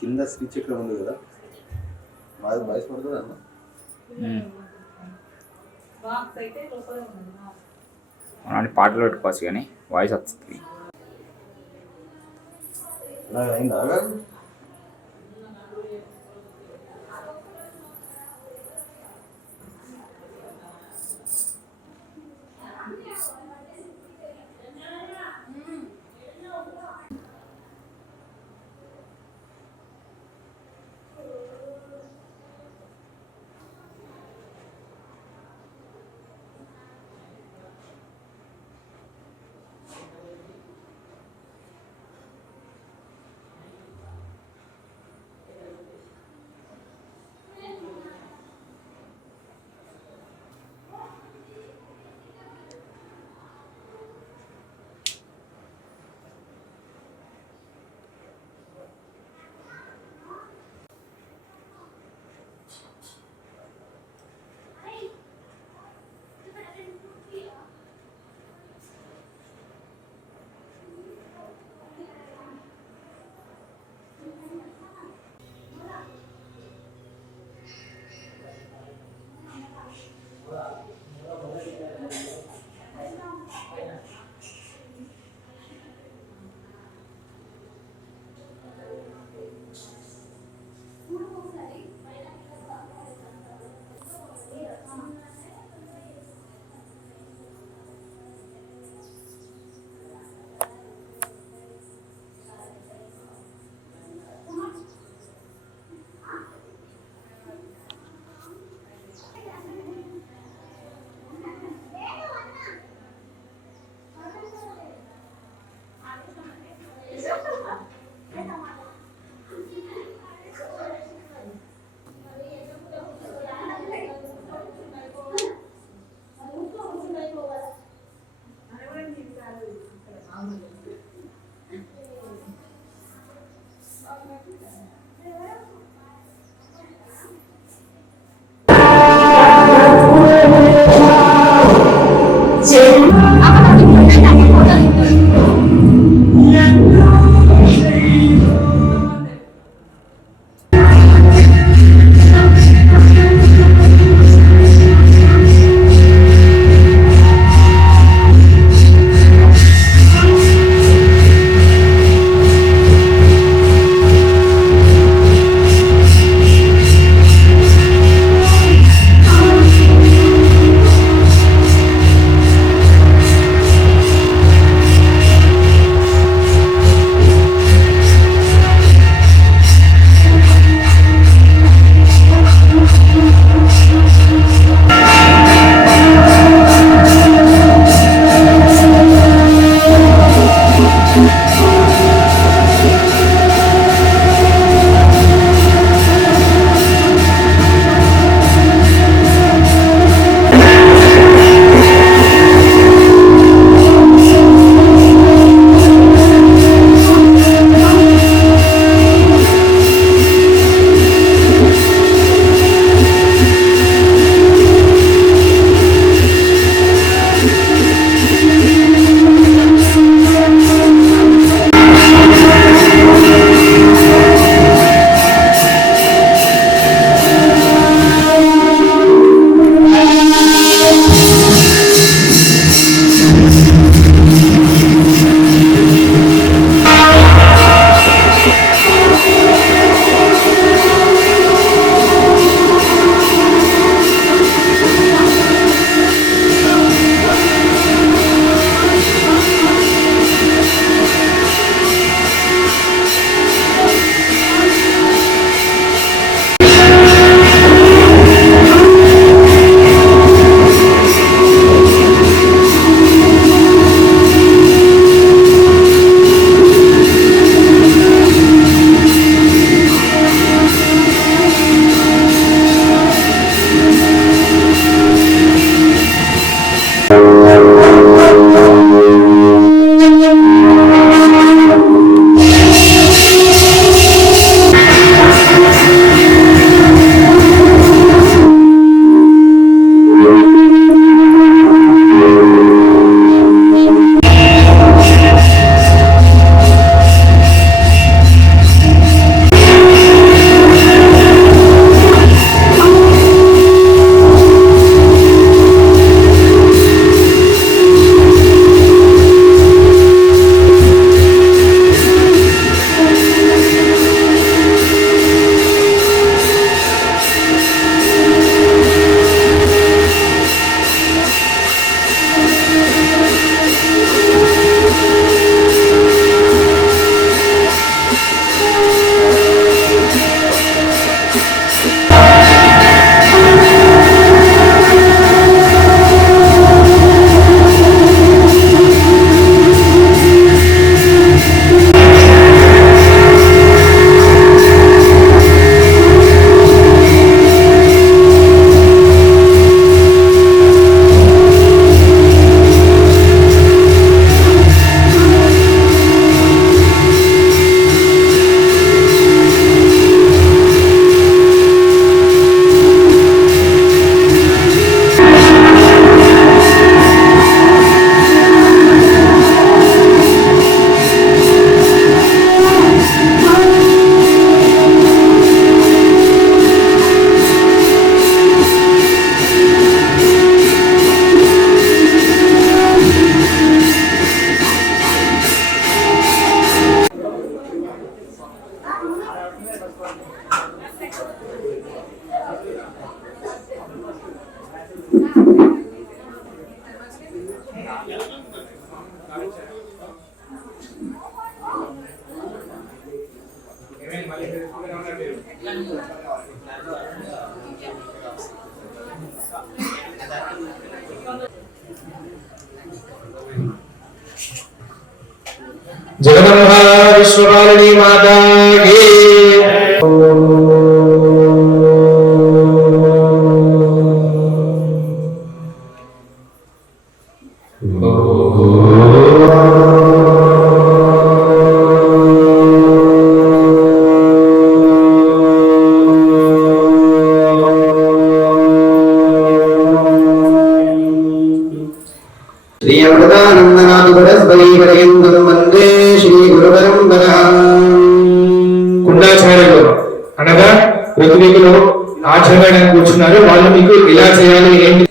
కింద స్విచ్ ఇక్కడ ఉంది కదా, వాయిస్ పడుతుంది అన్న. అలాంటి పాటలు పెట్టుకోవచ్చు కానీ వాయిస్ వస్తుంది. అయిందా? जगदम्बा विश्वपालिनी माता की श्री अमृतानंदनाथ सरस्वती परमेंद्र वंदे श्री गुरुपरंपरा కుండాచార్యులు అనగా ఋత్వికులు ఆచరణకు కూర్చున్నారు. వాళ్ళు మీకు ఇలా చేయాలి ఏంటి?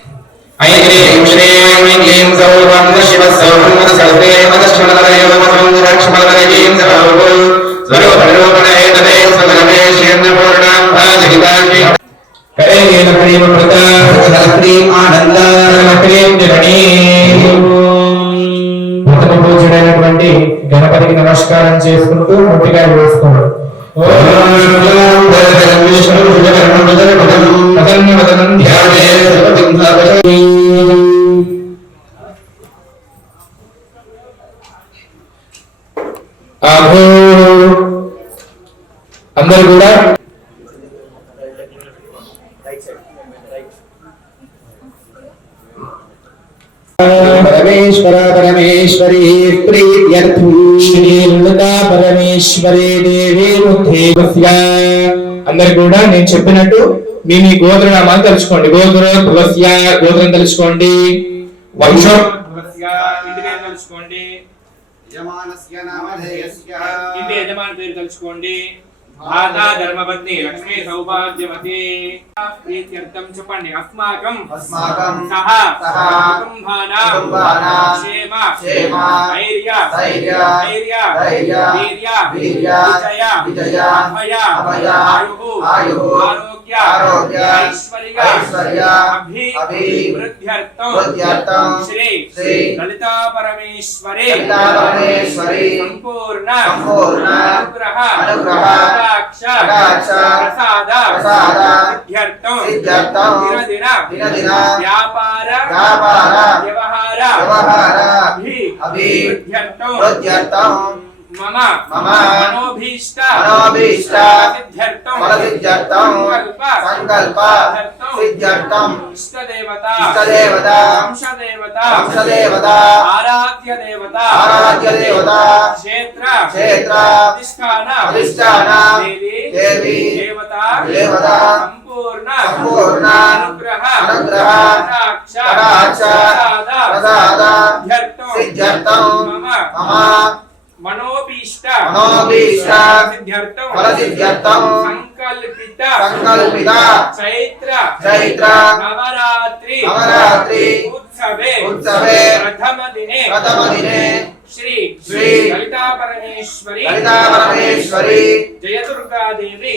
ఐగ్రీం శ్రీం ఐగ్రీం సౌవం శివసౌవం సర్వేవ దశమలదేవ మధురక్షమలదేవీం సర్వం స్వరూపరూపణే తదే సకలమే శ్రీర్ణపూర్ణాం భాజగితాంగి కరేణ ప్రేమ ప్రతా సహస్రీం ఆనంద సహస్రీం జననీ. ప్రథమ పూజుడైనటువంటి గణపతికి నమస్కారం చేసుకుంటూ ముట్టిగా వేసుకోండి. అందరు కూడా परमेश्वर परमेश्वरी प्रीत्यर्थं श्री ललिता परमेश्वरी देवी मुख्यस्य. అందరు కూడా నేను చెప్పినట్టు మీ గోత్రనామాలు తెలుసుకోండి. గోత్ర తులస్య గోత్రం తెలుసుకోండి. వంశం తులస్య ఇంటి పేరు తెలుసుకోండి. యజమానస్య నామధేయస్య ఇంటి యజమాని పేరు తెలుసుకోండి. మాతా ధర్మపత్ని లక్ష్మీ సౌభాగ్యవతి ప్రీత్యర్థం చెప్పండి. అస్మాకం సహ కుటుంబానాం క్షేమ ధైర్య వీర్య విజయ అభయ ఆయు ఆరోగ్య ఐశ్వర్య అభివృద్ధ్యర్థం శ్రీ లలితా పరమేశ్వరి సంపూర్ణ అనుగ్రహ ప్రసాద సిద్ధ్యర్థం దినదిన వ్యాపార వ్యవహార అభివృద్ధ్యర్థం మమ మనోభీష్ట సిద్ధ్యర్థం సంకల్ప సిద్ధ్యర్థం ఇష్టదేవత వంశదేవత ఆరాధ్య దేవత క్షేత్ర అధిష్టాన దేవి దేవత సంపూర్ణ అనుగ్రహ ప్రసాద సిద్ధ్యర్థం మమ మనోభీష్ట సిద్ధ్యర్థం సంకల్పిత చైత్ర నవరాత్రి ఉత్సవే ప్రథమ దినే శ్రీ లలితా పరమేశ్వరి జయదుర్గాదేవి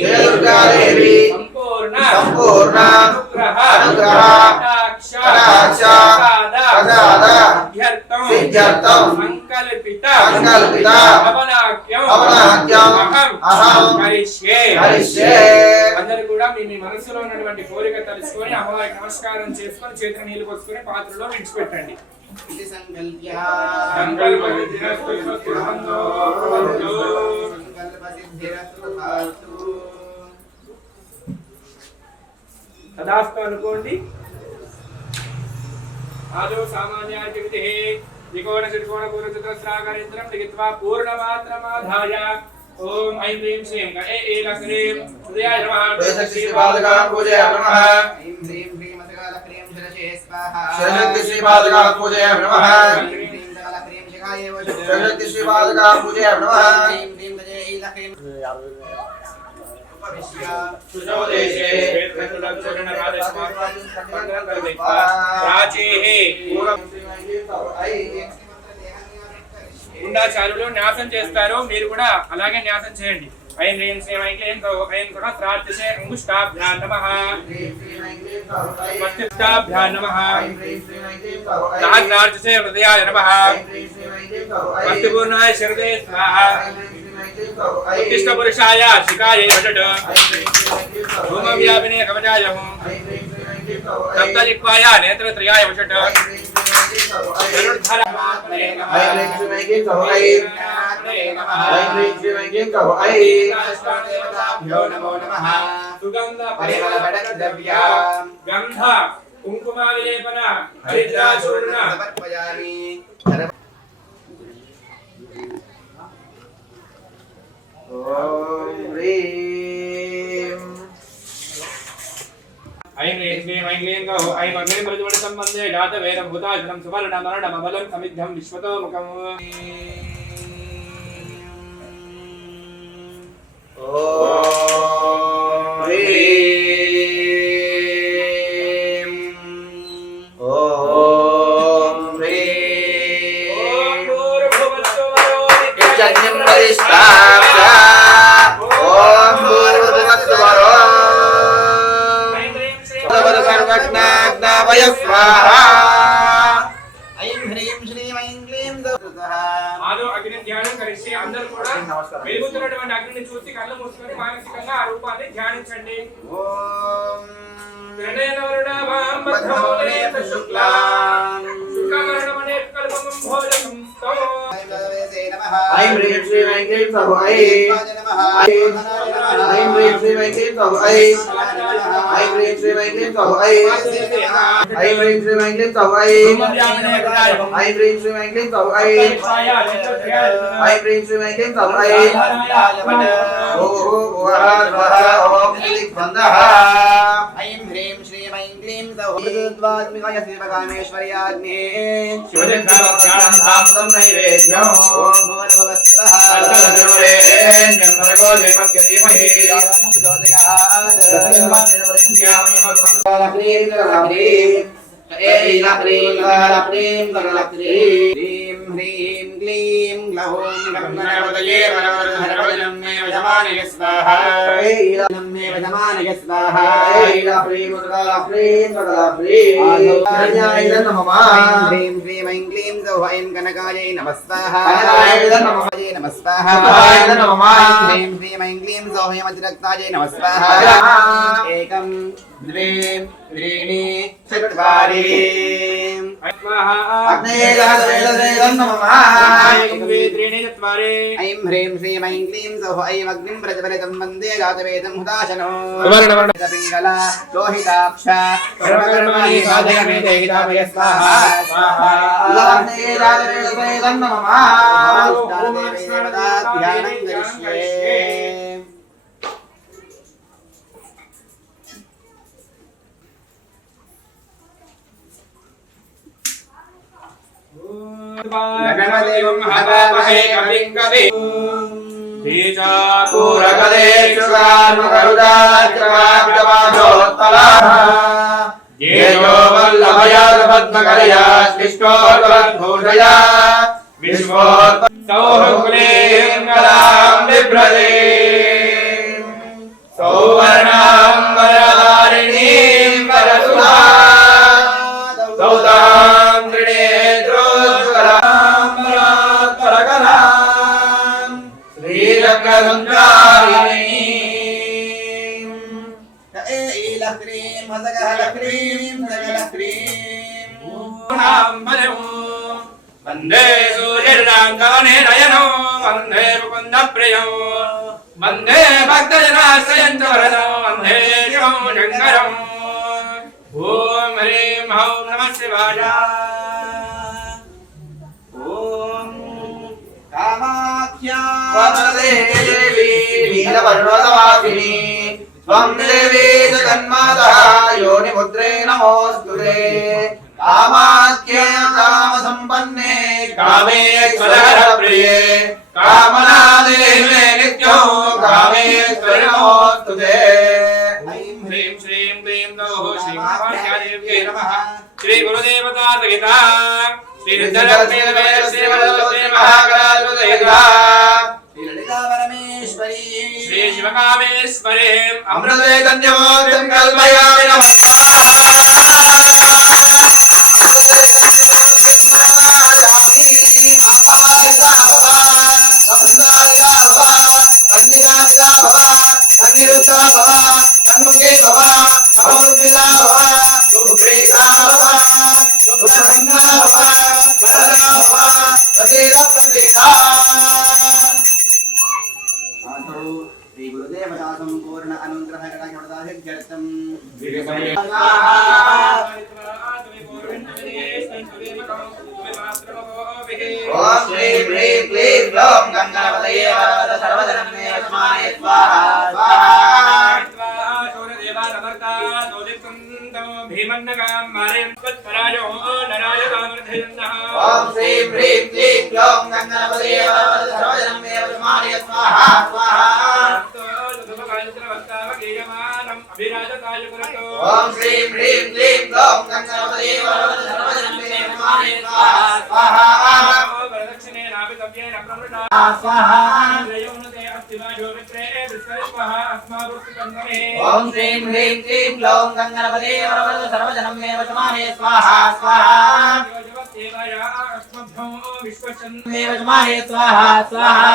సంపూర్ణ అనుగ్రహ సిద్ధ్యర్థం సంకల్పిత అహం కరిష్యే. అందరూ కూడా మీ మనసులో ఉన్నటువంటి కోరిక తెలుసుకొని అమ్మవారికి నమస్కారం చేసుకొని చేతులు నీళ్లు పోసుకొని పాత్రలో విడిచిపెట్టండి. తదాస్తు అనుకోండి. ఆదో సామాన్యార్జితే త్రికోణ త్రికోణ పూర్వచతురస్రాకారేంద్రం లిఖిత్వా పూర్ణమాత్రమాధాయ ఓం ఐం హ్రీం శ్రీం గణే ఏలక్రీం హృదయాయ నమః శ్రీపాదగా పూజయామి నమః ఐం హ్రీం హ్రీం అతగాలక్రీం శిరసే స్వాహా శరణి శ్రీపాదగా పూజయామి నమః ఐం హ్రీం దగలక్రీం శిఖాయే వశ శరణి శ్రీపాదగా పూజయామి నమః ఐం హ్రీం గజే ఏలక్రీం సుజోదేశే వేత్రకులక్షణ రాజేహే గుండాచారులు న్యాసం చేస్తారు. మీరు కూడా అలాగే న్యాసం చేయండి. ఐం హ్రీం శ్రీం ఐం క్లీం సౌ ఐం సహస్రార్చే అంగుష్టాభ్యాం నమః మస్తిష్టాభ్యాం నమః సహస్రార్చే హృదయాయ నమః మస్తిపూర్ణాయ శిరదే స్వాహా ఉత్తిష్ట పురుషాయ శిఖాయే వషట్ భూమవ్యాపినే కవచాయ सप्तजिह्वाय नेत्रत्रयाय वषट् गरुडधर नमो नमः सुगंध परिमल द्रव्या गंध कुंकुमालेपन हरिद्राचूर्ण समर्पयामि ओम ह्रीं ऐं ह्रीं श्रीं ऐं क्लीं गौः ऐं अग्निं प्रज्वलितं वन्दे जातवेदं भूताशनं सुवर्णमरणमबलं समिद्धं विश्वतोमुखम् ओम ह्रीं ओम ह्रीं ॐ भूर्भुवस्सुवरो यज्ञं प्रतिष्ठाप्य ओम भूर्भुवस्सुवरो सर्वज्ञाज्ञावय स्वाहा ऐं ह्रीं श्रीं ऐं क्लीं गौः ఆదో అగ్ని ధ్యానం కరిస్తే అందరూ కూడా వెలుగుతున్నటువంటి అగ్నిని చూసి కళ్ళు మూసుకొని మానసికంగా ఆ రూపాన్ని ధ్యానించండి ఓం త్రినేత్రవర్ణాభాం భద్రమౌళేత శుక్లాం శుక్లవర్ణమనే కల్పకం భోజనం తో ఐం హ్రీం శ్రీం ఐం క్లీం సౌ ఐం ఐం హ్రీం శ్రీం ఐం క్లీం సౌ ఐం ఐం హ్రీం శ్రీం ఐం క్లీం సౌ ఐం ఐం హ్రీం శ్రీం ఐం క్లీం సౌ ఐం ఐం హ్రీం శ్రీం ఐం క్లీం సౌ ఐం ఐం హ్రీం శ్రీం ఐం క్లీం సౌ ఐం ఓం దిగ్బంధః ऐं ह्रीं श्रीं ऐं क्लीं सौः द्वात्मिकाय शिवकामेश्वर्याग्ने शिवजग्गावज्ञानधामतं नैवेद्यं ॐ भुवनभवस्थितः तत्तदनुरेण्यं भर्गो देवस्य धीमहि ह्रीं ह्रीं क्लीं ग्लौं गणपतये वरवरधरवदनं मे वशमानय स्वाहा मे वशमानय स्वाहा ह्रीं ह्रीं ऐं क्लीं सौः ऐं कनकायै नमः स्वाहा नमः स्वाहा ह्रीं ह्रीं ऐं क्लीं सौः ऐं अतिरक्तायै नमः स्वाहा एकं द्वे त्रीणि चत्वारि ऐं ह्रीं श्रीं ऐं क्लीं सौः ऐं अग्निं प्रज्वलितं वन्दे जातवेदं हुताशनो पिङ्गला लोहिताक्ष सर्वकर्माणि साधय मे देहितामय स्वाहा ध्यानं करिष्ये गणपतिं हवामहे कविं कविं येजो वल्लभया पद्मकलया श्लिष्टोद्भूषया विश्वोत्सौक्लीं कलां बिभ्रते सौवर्णां वरदारिणीं वरसुधां सौदां त्रिनेत्रोज्ज्वलां वरात्परकलां श्रीरङ्गसुन्दरारिणीं लक्ष्मीं सकलक्ष्मीं वन्दे सूर्यराङ्गवने नयनो वन्दे मुकुन्दप्रियो वन्दे भक्तजनाश्रयं च वरदो वन्दे शिवं शङ्करम् ॐ ह्रीं हौं नमः शिवाय ॐ कामाख्या देवी नीलपर्वतवासिनी त्वं देवी जगन्माता योनिमुद्रे नमोऽस्तुते कामाख्ये कामसम्पन्ने कामेश्वरप्रिये कामनादेवे नित्यो कामेश्वरि नमोऽस्तुते ऐं ह्रीं श्रीं क्लीं गौः श्रीमहादेव्यै नमः श्रीगुरुदेवतार्पणिता श्रीरुद्रलक्ष्मीदेवी श्रीवरदलक्ष्मी महाकालदेवता ललिता परमेश्वरी श्री शिवकामेश्वरी अमृते कन्यमोक्तिं कल्पयामि नमः श्री गुरुदेवता संपूर्ण अनुग्रह कटाक्षदासिद्ध्यर्थं ओम श्री ह्रीं क्लीं ग्लौं गंगापतये वरवरद सर्वजनमे वशमानये स्वाहा स्वाहा ओम श्री ह्रीं क्लीं ग्लौं गंगापतये वरवरद सर्वजनमे वशमानये स्वाहा स्वाहा ओम श्री ह्रीं क्लीं ग्लौं गंगापतये वरवरद सर्वजनमे वशमानये स्वाहा स्वाहा स्वाहा ओम श्रीं ह्रीं क्लीं ग्लौं गंगापतये वरवरद सर्वजनमे वशमानये स्वाहा स्वाहा मे वशमानये स्वाहा स्वाहा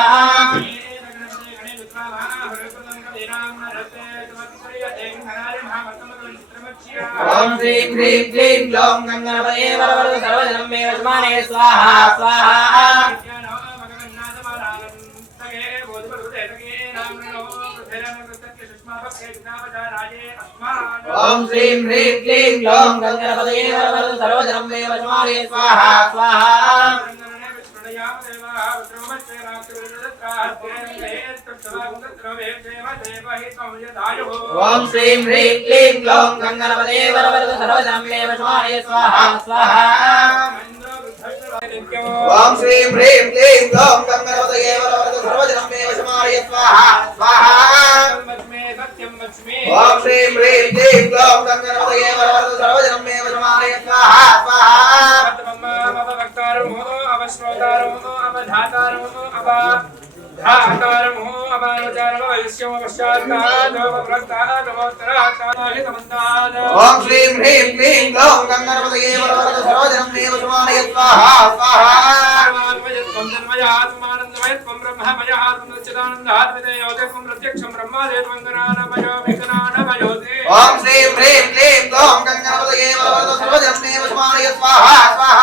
ओम श्रीं ह्रीं क्लीं ग्लौं गंगापतये वरवरद सर्वजनमे वशमानये स्वाहा स्वाहा ओम श्रीं ह्रीं क्लीं ग्लौं गंगापतये वरवरद सर्वजनमे वशमानये स्वाहा स्वाहा ओम श्रीं ह्रीं क्लीं ग्लौं गंगापतये वरवरद सर्वजनमे वशमानये स्वाहा स्वाहा ओम श्रीं ह्रीं क्लीं ग्लौं गंगापतये वरवरद सर्वजनमे वशमानये स्वाहा स्वाहा ओम श्रीं ह्रीं क्लीं ग्लौं गंगापतये वरवरद सर्वजनमे वशमानये स्वाहा स्वाहा ओम श्रीं ह्रीं क्लीं ग्लौं गंगापतये वरवरद सर्वजनमे वशमानये स्वाहा स्वाहा ओम श्रीं ह्रीं क्लीं ग्लौं गंगापतये वरवरद सर्वजनमे वशमानये स्वाहा स्वाहा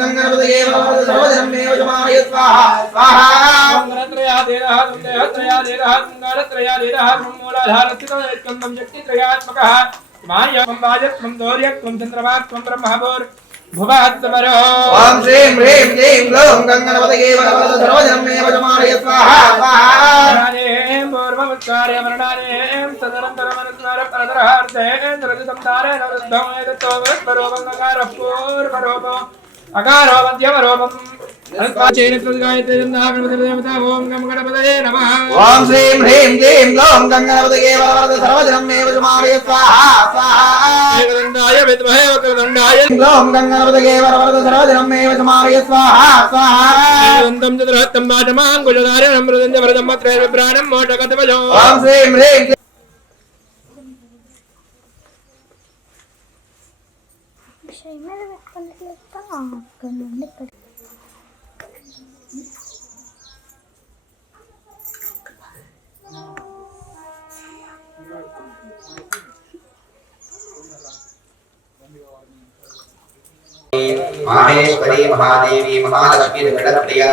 गंगापतये वरवरद सर्वजनमे वशमानये स्वाहा स्वाहा ओम श्रीं ह्रीं क्लीं ग्लौं गंगापतये वरवरद सर्वजनमे वशमानये स्वाहा स्वाहा अकारो मध्यमरोपम ओम श्रीं ह्रीं क्लीं ग्लौं गंगापतये वरवरद सर्वजनमे वशमानये स्वाहा स्वाहा ग्लौं गंगापतये वरवरद सर्वजनमे वशमानये स्वाहा स्वाहा ओम श्रीं ह्रीं माहेश्वरी महादेवी महालक्ष्मी गणप्रिया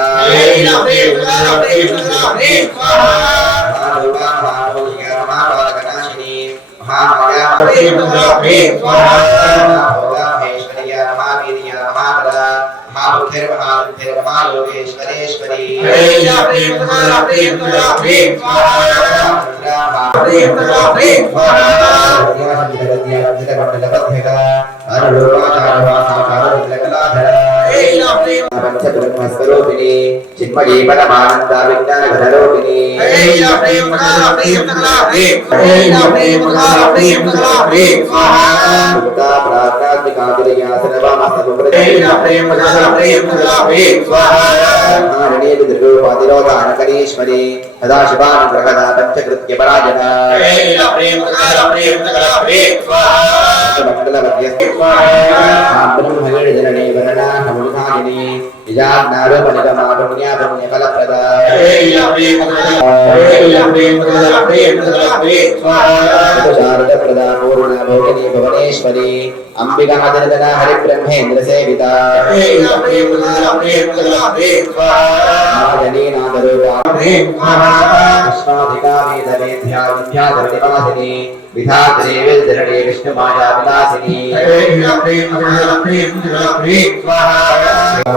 महादुर्गा महाभोग्या महाबालकनाशिनी महामाया महेश्वरिया महावीर्या महाबला महालोकेश्वरेश्वरी पंचब्रह्मस्वरूपिणी चिन्मयी परमानंद विज्ञान घनरूपिणी ीश्वरी सदा शिवानुग्रहदा पंचकृत्य पराजना ब्रह्मजननी वरना नमुनिधागिनी निजाज्ञारोपनिगमापुण्यफलप्रदा शारदप्रदा पूर्ण भोगिनी भुवनेश्वरी अंबिका जनार्दन हरि ब्रह्मेंद्र सेविता नागनी नागरूपा कृष्णाधिका वेदवेद्या विद्याधरनिवासिनी विधात्री विद्रणे विष्णुमाया विलासिनी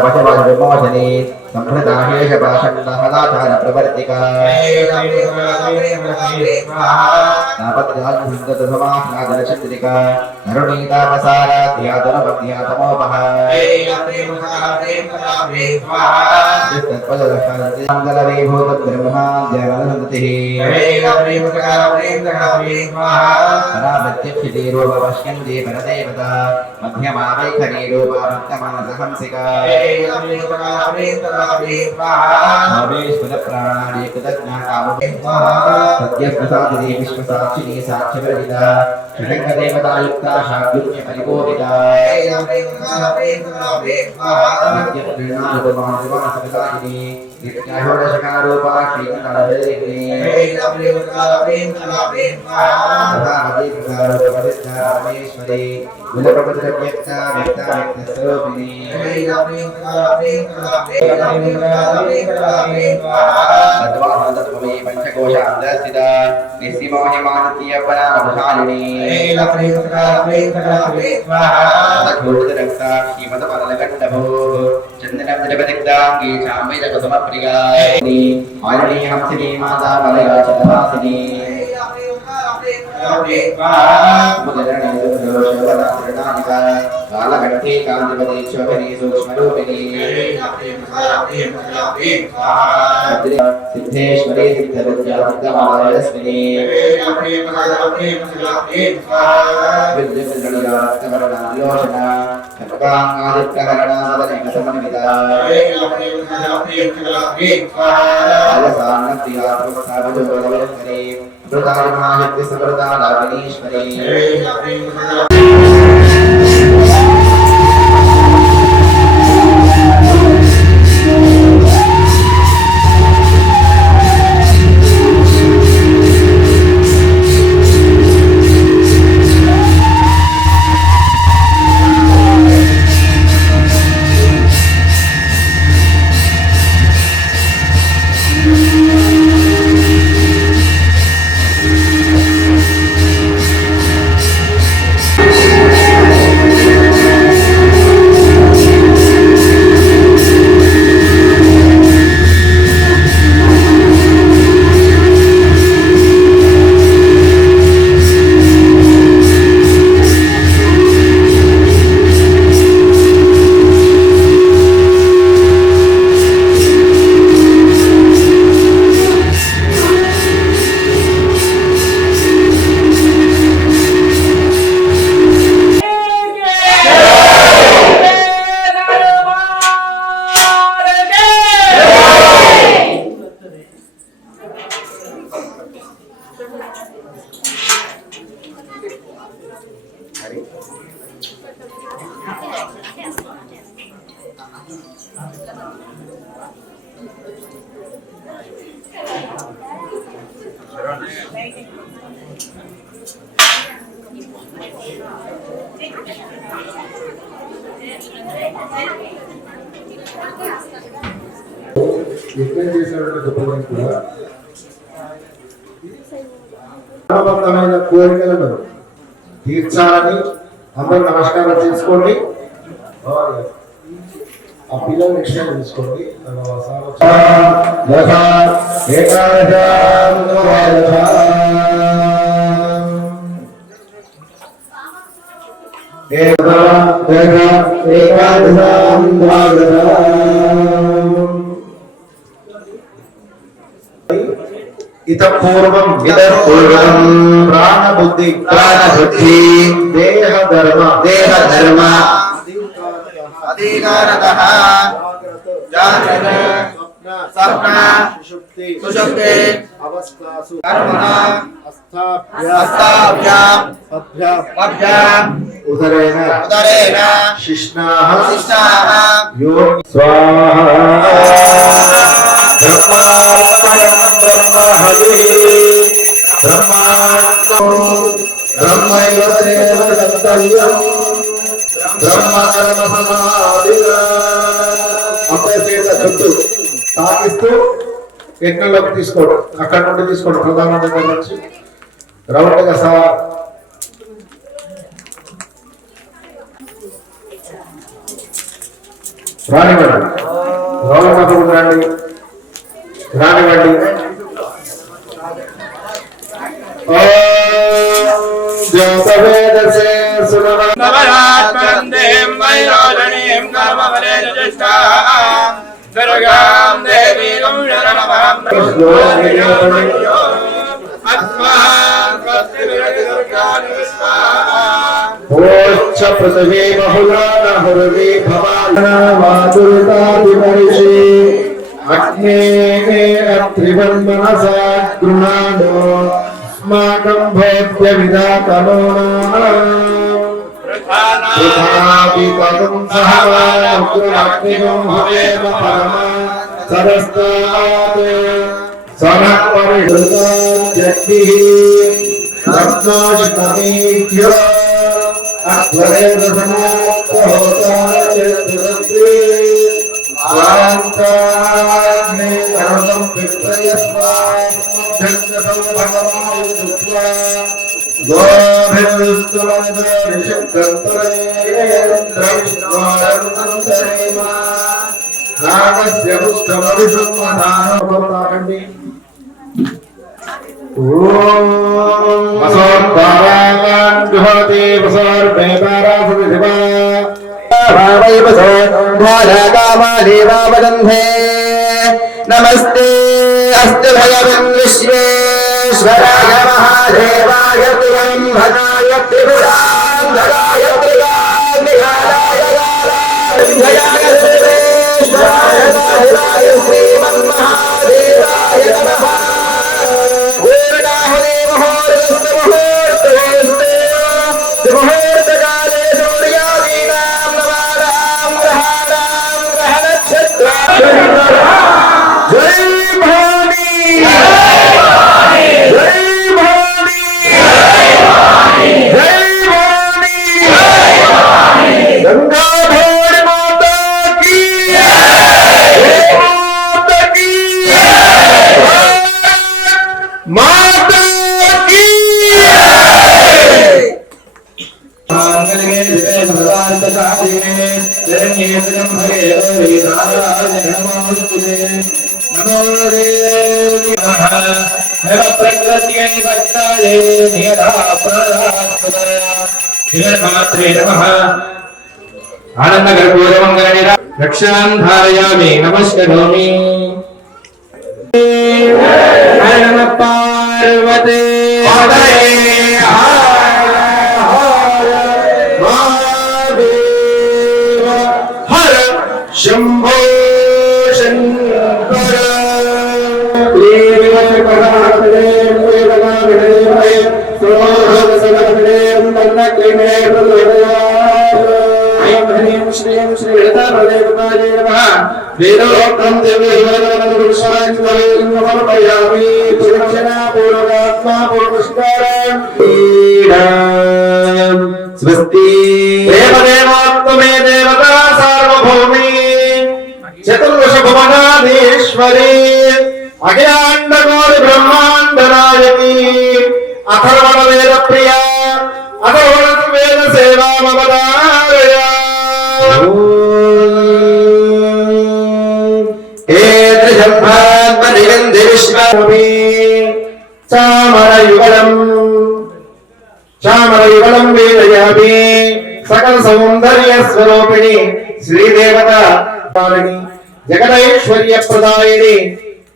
वचवद्विमोचनी संप्रदाहेश भाषण्डहदाचार प्रवर्तिका नापत्याल्पसंगतसमाह्लादनचन्द्रिका धरुणीतापसाराध्यातनवध्यातमोपः मङ्गलविभूतब्रह्माद्यवनसन्ततिः पराप्रत्यक्षिते रूपपश्यन्ति परदेवता मध्यमा वैखरी रूपभक्तमानसहंसिका सत्यप्रसादिनी विश्वसाक्षिणी साक्ष्यवर्जिता षडङ्गदेवतायुक्ता शाक्युज्य परिपूरिता नित्यप्रेरणारूपमानसकसादिनी नित्याषोडशकारूपा श्रीमन्नारायणी परमेश्वरी कुलप्रपत्रव्यक्ता व्यक्ता व्यक्तस्वरूपिणी तद्वाहनतत्त्वमयी पंचकोशान्तरस्थिता निस्सीमोहिमानतीयवनामशालिनी घोषितरक्ता श्रीमदपरलकण्डभोः चन्दनमृगदिग्धाङ्गी चाम्बैजकुसुमप्रियायिनी मालिनी हंसिनी माता मलया चलवासिनी कालकण्ठी कान्तिपति शोभनी सूक्ष्मरूपिणी सिद्धेश्वरी सिद्धविद्या सिद्धमालयस्विनी विद्युल्लोचना कनकाङ्गादित्यहरणा सदनैकसमन्विता आलसान्नप्रिया प्रस्थापजोगवलस्करी अमृतादिमहाशक्तिसमृता लावणीश्वरी యజ్ఞం చేసేవాడు చెప్పడానికి కూడా ధర్మబద్ధమైన కోరికలను తీర్చాలని అందరూ నమస్కారం చేసుకోండి. ఆ పిల్లలు నిక్షేపం తీసుకోండి. इतः पूर्वं प्राणबुद्धि देह धर्म अधिकारतः जागरण स्वप्न सुषुप्ति अवस्थासु कर्मणा अस्ताभ्याम् उदरेण शिष्णाः योनि स्वाहा ब्रह्मैव అప్పుడే చుట్టూ తాకిస్తూ యజ్ఞంలోకి తీసుకోవడం, అక్కడ నుండి తీసుకోవడం, ప్రధానంగా నుంచి రౌండ్గా రానివ్వండి, రౌండ్ రండి, రానివ్వండి. జ్యోతవేదసే నవరాత్మనందేం వైరోజనీం కర్మఫలేన జ్యేష్ఠాం దుర్గాం దేవీం శరణమహం ఓచ్చ పృథివీ బహుళాన హుర్వీ భవానామాదుర్తాదిమరిషి అగ్నే త్రివర్మనసా గృహాణో స్మాకం భోద్య విధాతమో సరస్తాత్ సనఃపరిషృతాజ్ఞః రత్నాష్టమీభ్య అధ్వరేణ సమాప్తహోతాయత్రస్త్రీ వాంతాగ్నే కరణం విప్రయస్వాన్ ధన్యసం భగవాయుత్వా గోభిరుస్తులందరిషుద్ధంతరేంద్రవిష్ణోరంతరేమా నాగస్య పుష్టమవిషుమ్మధానోపతాకండి. ఓం వసోద్ధారాన్ జుహోతి వసోర్మే పారాసతి శివా భావైవసో ధారకామాదేవావదంధే నమస్తే అస్తు భగవన్ విశ్వేశ్వరాయ మహాదేవాయ త్రియంబకాయ త్రిపురాంధకాయ త్రికాగ్నికాయ గారాయ సర్వేశ్వరాయ సాహిరాయ శ్రీమన్మహాదేవాయ నమః. పూర్ణాహుతి ముహూర్తస్సు ముహూర్తోస్తు ముహూర్తకాలే సూర్యాదీనాం నవానాం గ్రహాణాం గ్రహనక్షత్రాణి జై భవాని జై భవాని జై భవాని గంగాధర మాతా కీ మాతా కీ మాతా కీ. రక్షాం ధారయామి నమస్కరోమి. హర పార్వతే హర శంభో శంకర వేదోక్తం స్వస్తి దేవదేవాత్మే దేవతా సార్వభౌమి చతుర్దశ భువనాధీశ్వరి అఖిలాండకోటి బ్రహ్మాండ నాయకి అథర్వణ వేద ప్రియ అథర్వణ వేద సేవామవదారయ. చామరయుగళం వేదయామి సకల సౌందర్య స్వరూపిణి శ్రీదేవత జగదైశ్వర్య ప్రదాయిని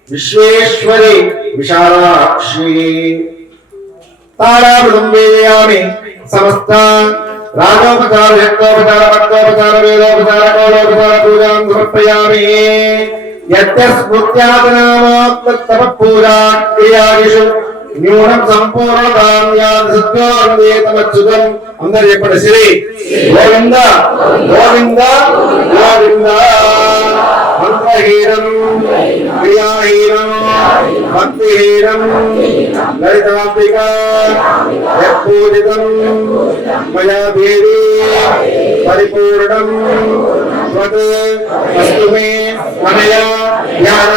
విశ్వేశ్వరి విశాలాక్షి తారామృతం వేదయామి సమస్త రాజోపచార యజ్ఞోపచార భక్తోపచార వేదోపచార కౌలోపచార పూజాం సమర్పయామి. యత్స్మృత్యాదనామాత్మ పూజా క్రియాదిషు న్యూనం సంపూర్ణతాం యాదృత్యోన్వేతమచ్యుతం. అందరు చెప్పండి శ్రీ గోవింద గోవింద గోవింద. మంత్రహీనం క్రియాహీనం భక్తిహీనం లలితాంబిక యత్పూజితం మయా దేవి పరిపూర్ణం तत् अस्तु मे अनया ध्यान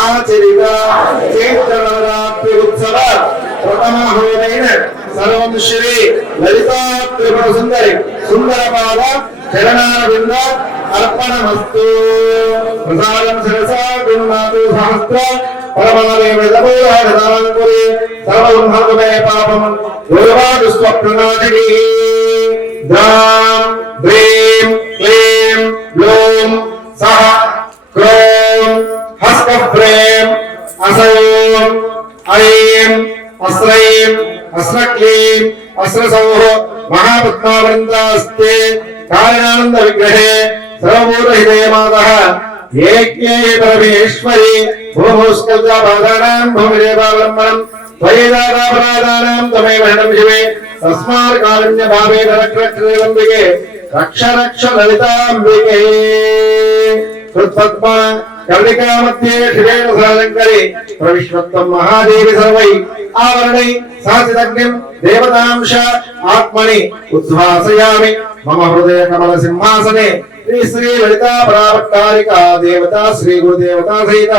आचरित चैत्रनवरात्रि उत्सव प्रथमहोमेन सर्वं श्री ललिता त्रिपुर सुंदरी सुंदरपाद चरणारविंद अर्पणमस्तु प्रसादं शिरसा गुरुनाथो सहस्र परमादेव दमोहरदांकुरे सर्वमहत्वमे पापं दुर्वादुस्वप्ननाशिनी द्रां द्रीं क्लीं ब्लूं सः क्रों हस्तप्रें असौं ऐं अस्रैं अस्रक्लीं अस्रसौः महापद्मावृन्दास्ते कारिणानंद विग्रहे सर्वभूतहिते मातः एकैके परमेश्वरी भूमुस्कल्पादानां भूमिदेवावलम्बनं त्वयिदादापराधानां त्वमेव शरणं शिवे तस्मात् कारुण्य भावेन रक्षरक्षदेवम्बिके रक्ष रक्ष ललिताम्बिके कृत्पद्मा कर्णिका मध्ये शिवेन सालङ्करे प्रविश्वत्वं महादेवी सर्वै आवरणै सासिदग्निं देवतांश आत्मनि उद्वासयामि मम हृदय कमल सिंहासने श्री श्री ललिता परावट्टारिका देवता श्री गुरुदेवता सहित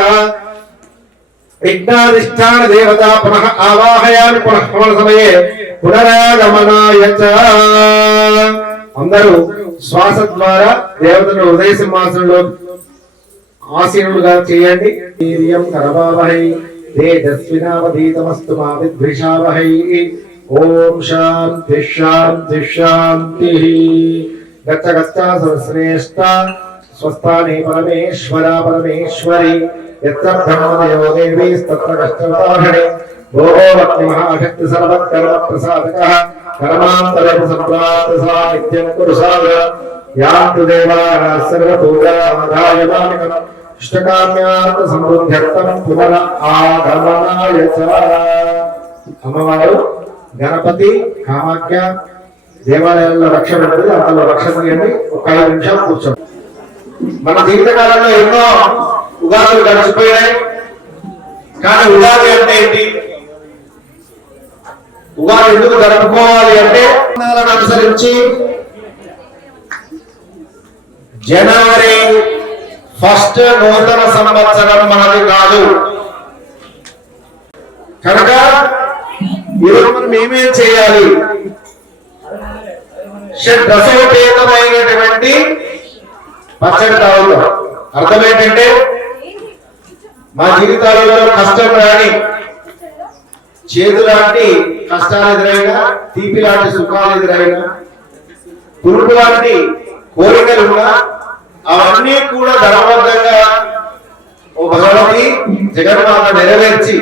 विघ्नाधिष्ठान देवता पुनः आवाहयामि पुनः हवन समये पुनरागमनाय च అందరూ శ్వాస ద్వారా దేవతను హృదయ సింహాసనంలో ఆసీనులుగా చేయండి వీర్యం కరవావహై తేజస్వినావధీతమస్తు మా విద్విషావహై ఓం శాంతి శాంతి శాంతి గచ్చ గచ్చ సర్వశ్రేష్ఠ స్వస్థానే పరమేశ్వర పరమేశ్వరి యత్ర బ్రహ్మదేవో దేవీస్తత్ర కష్టవాహిని భోగో భక్తి మహాశక్తి సర్వకర్మ ప్రసాదకః కర్మాంతరం సంప్రాప్త సాహిత్యం కురుసాగ యాంతు దేవాః సర్వభూతానాదాయమానికం ఇష్టకామ్యార్థ సమృద్ధ్యర్థం పునర ఆగమనాయ చ. అమ్మవారు గణపతి కామాఖ్య దేవాలయాల్లో రక్షణ ఉంటుంది, అందులో రక్షణ చేయండి. ఒక 5 నిమిషాలు కూర్చోండి. మన జీవితకాలంలో ఎన్నో ఉగాదులు గడిచిపోయాయి, కానీ ఉగాది అంటే ఏంటి? ఉగాది ఎందుకు జరుపుకోవాలి అంటే అనుసరించి జనవరి 1 నూతన సంవత్సరం మనది కాదు. కనుక ఈరోజు మనం ఏమేం చేయాలి? షడ్రసోపేతమైనటువంటి పచ్చడి తాగుతాం. అర్థం ఏంటంటే మా జీవితాలలో కష్టం రాని, చేదు లాంటి కష్టాలు ఎదురైనా, తీపి లాంటి సుఖాలు ఎదురైనా, పురుగు లాంటి కోరికలు ఉన్నా అవన్నీ కూడా ధర్మబద్ధంగా ఓ భగవతి జగన్మాత నెరవేర్చి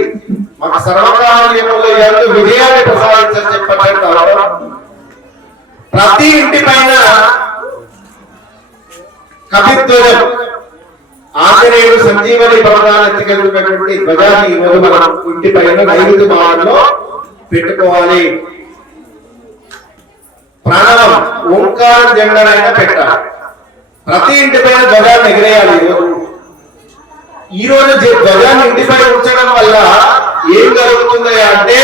మాకు సర్వకార్యములో ఎందు విజయాన్ని ప్రసాదించని చెప్పారు. ప్రతి ఇంటి పైన కవిత్వం ఆంజనేయుడు సంజీవని పర్వతాన్ని ఎత్తుకెళ్ళినటువంటి ధ్వజాన్ని ఈరోజు మనం ఇంటి పైన నైరుతి భాగంలో పెట్టుకోవాలి. ప్రణవం ఓంకార జెండానైనా పెట్టాలి. ప్రతి ఇంటి పైన ధ్వజాన్ని ఎగిరేయాలి. ఈ రోజు ధ్వజాన్ని ఇంటిపై ఉంచడం వల్ల ఏం జరుగుతుంది అంటే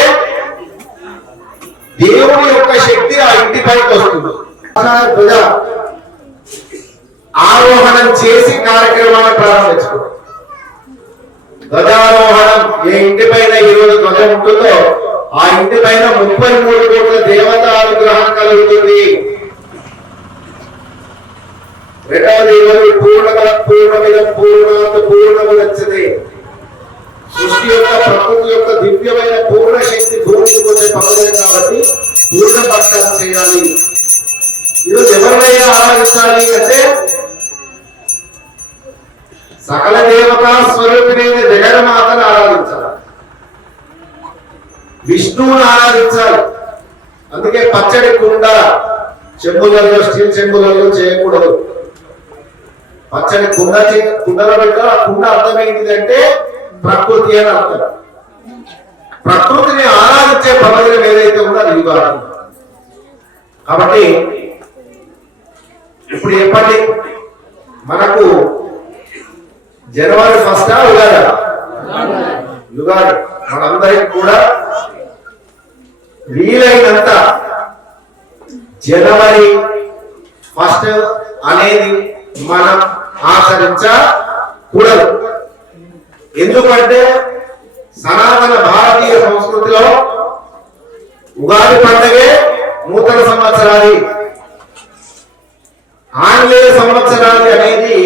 దేవుని యొక్క శక్తి ఆ ఇంటిపైకి వస్తుంది. ధ్వజ ఆరోహణం చేసి కార్యక్రమాన్ని ప్రారంభించుకోండి. ధ్వజారోహణం ఏ ఇంటి పైన ఈ రోజు ధ్వజ ఉంటుందో ఆ ఇంటి పైన 33 కోట్ల దేవతా అనుగ్రహం కలుగుతుంది. రెండవది ఈరోజు పూర్ణమిదం పూర్ణాత్ పూర్ణముదచ్యతే. సృష్టి యొక్క ప్రకృతి యొక్క దివ్యమైన పూర్ణ శక్తి భూమికి వచ్చే పక్కలేదు కాబట్టి పూర్ణ భక్తం చేయాలి. ఈరోజు ఎవరినైనా ఆరాధించాలి అంటే సకల దేవతా స్వరూపిణైన జగన్మాతను ఆరాధించాలి, విష్ణువుని ఆరాధించాలి. అందుకే పచ్చడి కుండ చెంబులలో, స్టీల్ చెంబులలో చేయకూడదు. పచ్చడి కుండలో పెట్టాలి. ఆ కుండ అర్థం ఏంటిదంటే ప్రకృతి అని అర్థం. ప్రకృతిని ఆరాధించే పద్ధతులు ఏదైతే ఉందో అది యుగాలు. కాబట్టి ఇప్పుడు చెప్పండి, మనకు జనవరి 1 ఉగాది. యుగాది మనందరికి కూడా వీలైనంత జనవరి 1 అనేది మనం ఆచరించకూడదు. ఎందుకంటే సనాతన భారతీయ సంస్కృతిలో ఉగాది పండుగే నూతన సంవత్సరాది, ఆంగ్లేయ సంవత్సరాది అనేది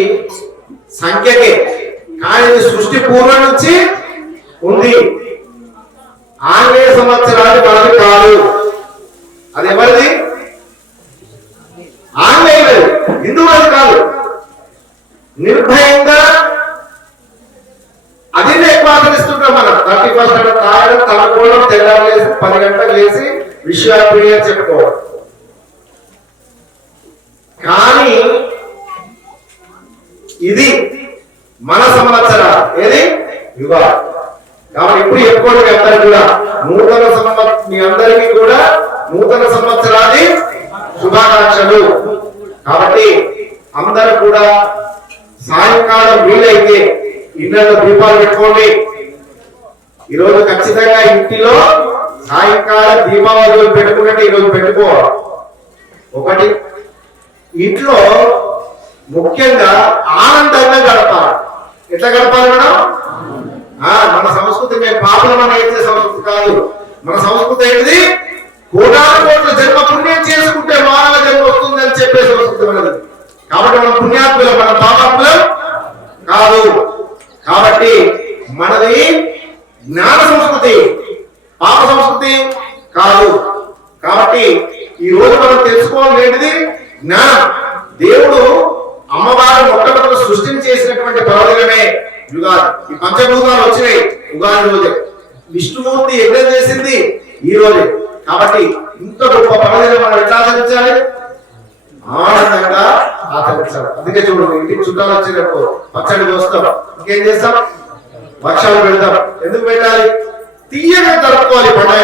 సంఖ్యకే, కానీ ఇది సృష్టి పూర్వం నుంచి ఉంది. ఆంగ్లేయ సంవత్సరాది మనది కాదు, అది ఎవరిది? ఆంగ్లేయులు, హిందువులది కాదు. నిర్భయంగా అది ఎక్కువ ఆచరిస్తుంటాం మనం. 31st అంటే తాగడం, తలకోవడం, తెల్లారు లేసి 10 గంటలకు లేసి విశ్వాస చెప్పుకోవడం. కానీ ఇది మన సంవత్సరం, ఏది యుగాది. కాబట్టి ఇప్పుడు చెప్పుకోండి మీ అందరికీ కూడా నూతన సంవత్సరం, మీ అందరికీ కూడా నూతన సంవత్సరాది శుభాకాంక్షలు. కాబట్టి అందరూ కూడా సాయంకాలం వీలైతే ఇళ్ళలో దీపాలు పెట్టుకోండి. ఈరోజు ఖచ్చితంగా ఇంటిలో సాయంకాలం దీపావళి పెట్టుకుంటే ఈరోజు పెట్టుకోవాలి. ఒకటి, ఇంట్లో ముఖ్యంగా ఆనందంగా గడపాలి. ఎట్లా గడపాలి మేడం? మన సంస్కృతి మేము పాపలం అయితే సంస్కృతి కాదు. మన సంస్కృతి ఏంటిది? కోటాను కోట్ల జన్మ పుణ్యం చేసుకుంటే మానవ జన్మ వస్తుందని చెప్పే సంస్కృతి మనది. కాబట్టి మనం పుణ్యాత్ములం, మన పాపాత్ములం కాదు. కాబట్టి మనది జ్ఞాన సంస్కృతి, పాప సంస్కృతి కాదు. కాబట్టి ఈ రోజు మనం తెలుసుకోవాలి ఏంటిది? జ్ఞానం. దేవుడు అమ్మవారు మొట్టమొదటి సృష్టిని చేసినటువంటి పర్వదినమే యుగాది. ఈ పంచభూతాలు వచ్చినాయి ఉగాది రోజే. విష్ణుమూర్తి యజ్ఞం చేసింది ఈ రోజే. కాబట్టి ఇంత గొప్ప పర్వదినం మనం ఎట్లా ఆచరించాలి? ఆనందంగా ఆచరించాలి. అందుకే చూడండి, ఇంటికి చుట్టాలు వచ్చినప్పుడు పచ్చడి పోస్తాం, ఇంకేం చేస్తాం? భక్షాలు పెడతాం. ఎందుకు పెట్టాలి? తీయగా జరుపుకోవాలి పండుగ.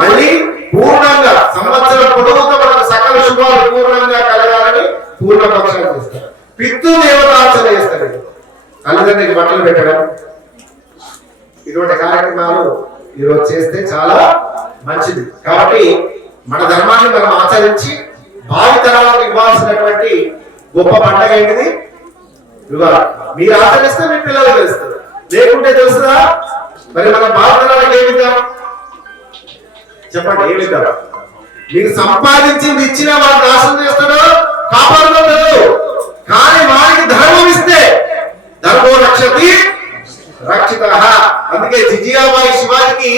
మళ్ళీ పూర్ణంగా సంవత్సరం పొడవుతో మనకు సకల శుభాలు పూర్ణంగా కలగాలని పూర్ణ పక్షాలు చేస్తారు. పితృ దేవతార్చన చేస్తారు. తల్లిదండ్రులకి బట్టలు పెట్టడం, ఇటువంటి కార్యక్రమాలు ఈరోజు చేస్తే చాలా మంచిది. కాబట్టి మన ధర్మాన్ని మనం ఆచరించి భావితరాలకు ఇవ్వాల్సినటువంటి గొప్ప పండుగ ఏంటిది? యుగాది. మీరు ఆచరిస్తే మీ పిల్లలు తెలుస్తారు, లేకుంటే తెలుస్తుందా? మరి మన భావితరాలకు ఏమిద్దాం చెప్పండి? ఏమిద్దాం? మీకు సంపాదించింది ఇచ్చిన వాడు నాశనం చేస్తాడో కాపాడడం లేదు. కానీ వారికి ధర్మం ఇస్తే ధర్మో రక్షతి రక్షిత. అందుకే జిజియాబాయి శివాజీకి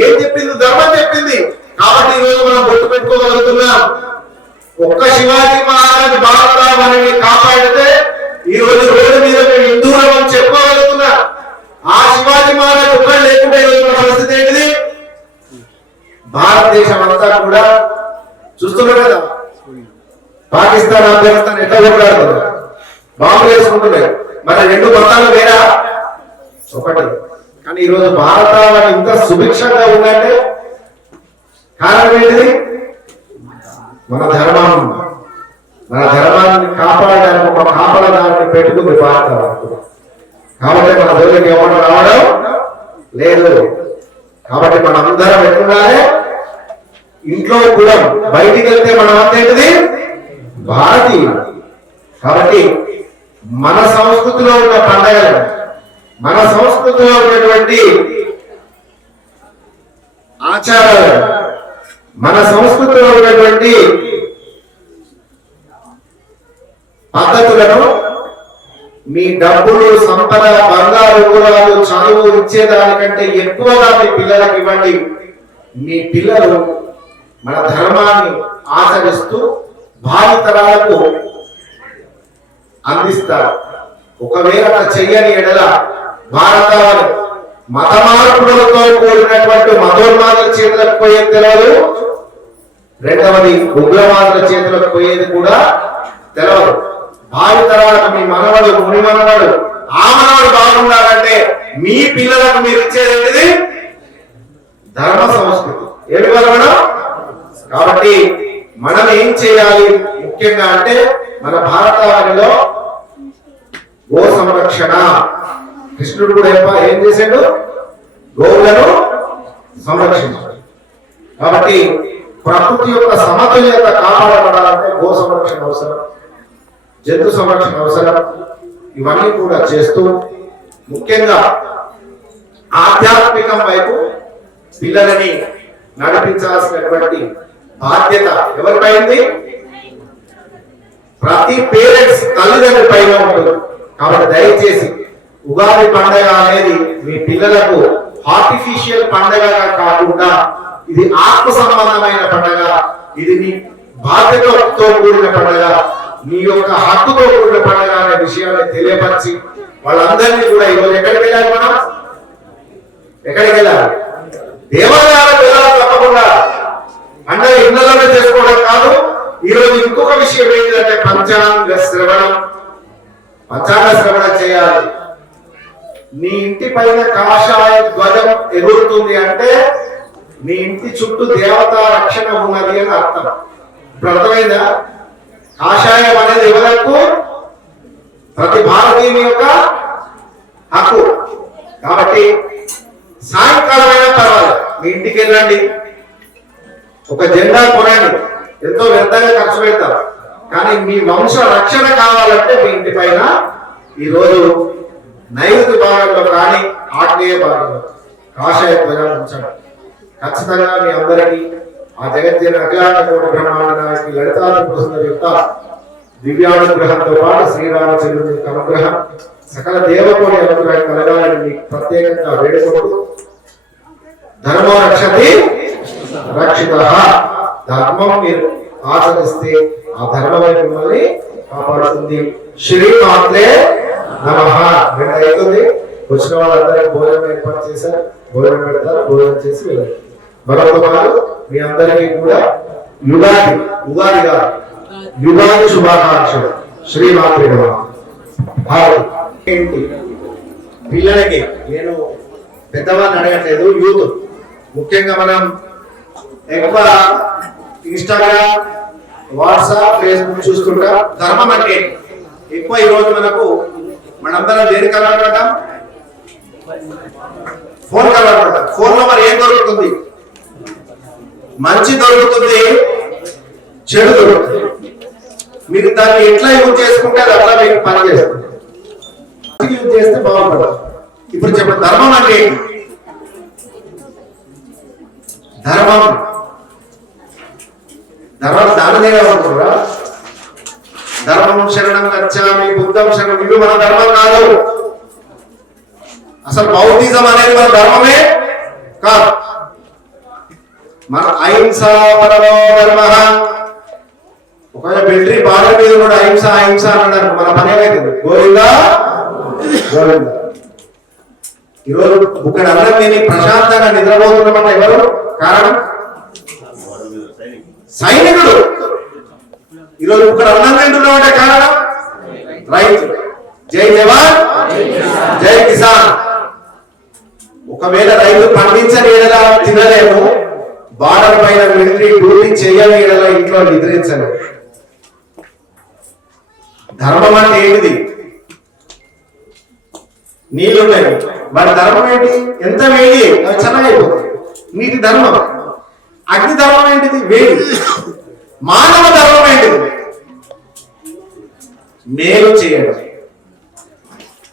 ఏం చెప్పింది? ధర్మం చెప్పింది. కాబట్టి ఈ రోజు మనం గుర్తు పెట్టుకోగలుగుతున్నాం. ఒక్క శివాజీ మహారాజు భారతాన్ని కాపాడితే ఈ రోజు రోడ్డు మీద మేము హిందువులం అని చెప్పుకోగలుగుతున్నాం. ఆ శివాజీ మహారాజు ఒక్కడు లేకుంటే ఈ రోజు మన పరిస్థితి ఏంటిది? భారతదేశం అంతా కూడా చూస్తున్నారు కదా, పాకిస్తాన్, ఆఫ్ఘనిస్తాన్ ఎట్లా కొట్లాడుతున్నారు, బాంబులు వేసుకుంటున్నారు. మరి రెండు మతాలు వేరా? ఒకటి. కానీ ఈరోజు భారతావని ఇంత సుభిక్షంగా ఉందంటే కారణం ఏంటిది? మన ధర్మం. మన ధర్మాన్ని కాపాడడానికి ఒక కాపాడదాన్ని పెట్టుకుంది భారతావని. కాబట్టి మన జోలికి ఎవరు రావడం లేదు. కాబట్టి మనం అందరం ఎట్లుండాలి? ఇంట్లో కూడా బయటికి వెళ్తే మనం అంతేంటిది? భారతీయులు. కాబట్టి మన సంస్కృతిలో ఉన్న పండగలు, మన సంస్కృతిలో ఉన్నటువంటి ఆచారాలు, మన సంస్కృతిలో ఉన్నటువంటి పద్ధతులను మీ డబ్బులు, సంపద, బంగారు కూరాలు, చదువు ఇచ్చేదానికంటే ఎక్కువగా మీ పిల్లలకు ఇవ్వండి. మీ పిల్లలు మన ధర్మాన్ని ఆచరిస్తూ భావితరాలకు అందిస్తారు. ఒకవేళ చెయ్యని ఎడల భారతావని మత మార్పులతో కూడినటువంటి మతోన్మాదుల చేతులకు పోయేది తెలియదు. రెండవది ఉగ్రవాదుల చేతులకు పోయేది కూడా తెలియదు. భావితరాలకు మీ మనవడు, ముని మనవడు, ఆ మనవడు బాగుండాలంటే మీ పిల్లలకు మీరు ఇచ్చేది ధర్మ సంస్కృతి. ఏమి మనం? కాబట్టి మనం ఏం చేయాలి ముఖ్యంగా అంటే మన భారతావనిలో గో సంరక్షణ. కృష్ణుడు కూడా ఏం చేశాడు? గోవులను సంరక్షించాడు. కాబట్టి ప్రకృతి యొక్క సమతుల్యత కాపాడబడాలంటే గో సంరక్షణ అవసరం. జంతు సంరక్షణ అవసరం, ఇవన్నీ కూడా చేస్తూ ముఖ్యంగా ఆధ్యాత్మికం వైపు పిల్లలని నడిపించాల్సినటువంటి బాధ్యత ఎవరిపైంది? ప్రతి పేరెంట్స్ తల్లిదండ్రుల పైన ఉంటుంది. కాబట్టి దయచేసి ఉగాది పండుగ అనేది మీ పిల్లలకు ఆర్టిఫిషియల్ పండుగగా కాకుండా ఇది ఆత్మ సంబంధమైన పండుగ, ఇది నీ బాధ్యతతో కూడిన పండుగ, నీ యొక్క హక్కుతో కూడిన పండుగ అనే విషయాన్ని తెలియపరిచి వాళ్ళందరినీ కూడా ఈరోజు ఎక్కడికి వెళ్ళాలి? మనం ఎక్కడికి వెళ్ళాలి? దేవాలయాలకు వెళ్ళాలి తప్పకుండా. పండుగ ఇళ్లలోనే చేసుకోవడం కాదు. ఈరోజు ఇంకొక విషయం ఏంటంటే పంచాంగ శ్రవణం చేయాలి. నీ ఇంటి పైన కాషాయ ధ్వజం ఎగురుతుంది అంటే నీ ఇంటి చుట్టూ దేవతా రక్షణ ఉన్నది అని అర్థం. ఇప్పుడు అర్థమైందా? కాషాయం అనేది ఎవరకు? ప్రతి భారతీయుని యొక్క హక్కు. కాబట్టి సాయంకాలం అయినా పర్వాలేదు, మీ ఇంటికి వెళ్ళండి, ఒక జెండా కొనండి. ఎంతో వ్యర్థంగా ఖర్చు పెడతారు, కానీ మీ వంశ రక్షణ కావాలంటే మీ ఇంటి పైన ఈరోజు నైరుతి భాగంలో కానీ ఆగ్నేయ భాగంలో కాషాయ ధ్వజాలు ఉంచండి. ఖచ్చితంగా మీ అందరికీ ఆ జగజ్జన అఖిలాండ కోటి బ్రహ్మాండ నాయకి లలితానుగ్రహం యొక్క దివ్యానుగ్రహంతో పాటు శ్రీరామచంద్రుని యొక్క అనుగ్రహం, సకల దేవకోటి అనుగ్రహం కలగాలని మీకు ప్రత్యేకంగా వేడుకుంటూ ధర్మో రక్షతి రక్షిత. ధర్మం మీరు ఆచరిస్తే ఆ ధర్మం మిమ్మల్ని కాపాడుతుంది. శ్రీమాత్రే నమః. 2 అవుతుంది. వచ్చిన వాళ్ళందరికీ భోజనం ఏర్పాటు చేశారు, భోజనం పెడతారు, భోజనం చేసి వెళ్ళారు. మరొక పాటు మీ అందరికీ కూడా ఉగాది శుభాకాంక్షలు. శ్రీమాత్రే నమః. ఏంటి పిల్లలకి నేను పెద్దవాళ్ళని అడగట్లేదు, యూత్ ముఖ్యంగా మనం ఎక్కువ ఇన్స్టాగ్రామ్, వాట్సాప్, ఫేస్బుక్ చూస్తుంటా. ధర్మం అంటే ఎక్కువ ఈరోజు మనందరం దేనికి అలవాటు? ఫోన్ అలవాటు. ఫోన్ లో మరి ఏం దొరుకుతుంది? మంచి దొరుకుతుంది, చెడు దొరుకుతుంది. మీరు దాన్ని ఎట్లా యూజ్ చేసుకుంటే అది అట్లా మీకు పని చేస్తుంది. యూజ్ చేస్తే బాగుంటుంది. ఇప్పుడు చెప్పండి, ధర్మం అంటే ధర్మం దాని అనుకుంటురా? ధర్మం శరణం గచ్చామి, బుద్ధం శరణం, ఇవి మన ధర్మం కాదు. అసలు బౌద్ధిజం అనేది మన ధర్మమే కాదు. మన అహింసా పరమో ధర్మ. ఒకవేళ మిలిటరీ బార్డర్ మీద కూడా అహింస అహింస అన్నారు, మన పని ఏమైతుంది? గోవిందా గోవిందా. ఈరోజు ఇక్కడ అన్నం తిని ప్రశాంతంగా నిద్రపోతున్నామంటే ఎవరు కారణం? సైనికుడు. ఈరోజు ఇక్కడ అన్నం తింటున్నామంటే కారణం రైతు. జై జవాన్ జై కిసాన్. ఒకవేళ రైతు పండించని ఎడలా తినలేము, బార్డర్ పైన మిలిటరీ డ్యూటీ చేయని ఎడలా ఇంట్లో నిద్రించలేము. ధర్మం అంటే ఏంటిది? నీళ్లున్నాయి, వాడి ధర్మం ఏంటి? ఎంత వేడి అవి చల్లగైపోతుంది, నీటి ధర్మం. అగ్ని ధర్మం ఏంటిది? వేడి. మానవ ధర్మం ఏంటిది? మేలు చేయడం.